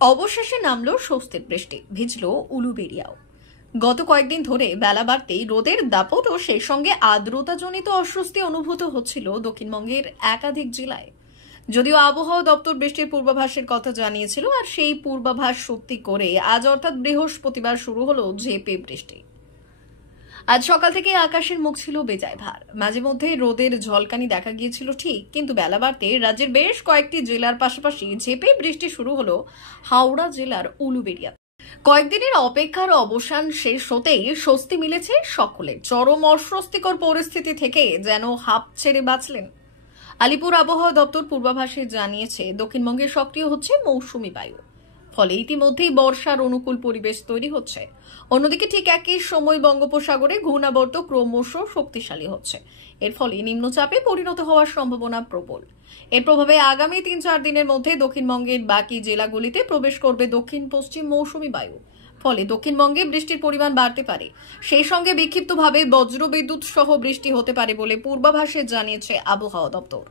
অবশেষে নামলো স্বস্তির বৃষ্টি, ভিজলো উলুবেড়িয়াও। গত কয়েকদিন ধরে বেলা বাড়তেই রোদের দাপট ও সেই সঙ্গে আর্দ্রতাজনিত অস্বস্তি অনুভূত হচ্ছিল দক্ষিণবঙ্গের একাধিক জেলায়। যদিও আবহাওয়া দপ্তর বৃষ্টির পূর্বাভাসের কথা জানিয়েছিল, আর সেই পূর্বাভাস সত্যি করে আজ অর্থাৎ বৃহস্পতিবার শুরু হলো ঝেঁপে বৃষ্টি। আজ সকাল থেকে আকাশের মুখ ছিল বেজায় ভার, মাঝে মধ্যে রোদের ঝলকানি দেখা গিয়েছিল ঠিক, কিন্তু বেলা বাড়তে রাজ্যের বেশ কয়েকটি জেলার পাশাপাশি ঝেঁপে বৃষ্টি শুরু হলো হাওড়া জেলার উলুবেড়িয়া। কয়েকদিনের অপেক্ষার অবসান শেষ হতেই স্বস্তি মিলেছে সকলের। চরম অস্বস্তিকর পরিস্থিতি থেকে যেন হাঁপ ছেড়ে বাঁচলেন। আলিপুর আবহাওয়া দপ্তর পূর্বাভাসে জানিয়েছে, দক্ষিণবঙ্গে সক্রিয় হচ্ছে মৌসুমী বায়ু, ফলে ইতিমধ্যেই বর্ষার অনুকূল পরিবেশ তৈরি হচ্ছে। অন্যদিকে ঠিক একই সময় বঙ্গোপসাগরে ঘূর্ণাবর্ত ক্রমশ শক্তিশালী হচ্ছে। এর ফলে নিম্নচাপে পরিণত হওয়ার সম্ভাবনা প্রবল। এর প্রভাবে আগামী ৩-৪ দিনের মধ্যে দক্ষিণবঙ্গের বাকি জেলাগুলিতে প্রবেশ করবে দক্ষিণ পশ্চিম মৌসুমী বায়ু। ফলে দক্ষিণবঙ্গে বৃষ্টির পরিমাণ বাড়তে পারে, সেই সঙ্গে বিক্ষিপ্তভাবে বজ্রবিদ্যুৎ সহ বৃষ্টি হতে পারে বলে পূর্বাভাসে জানিয়েছে আবহাওয়া দপ্তর।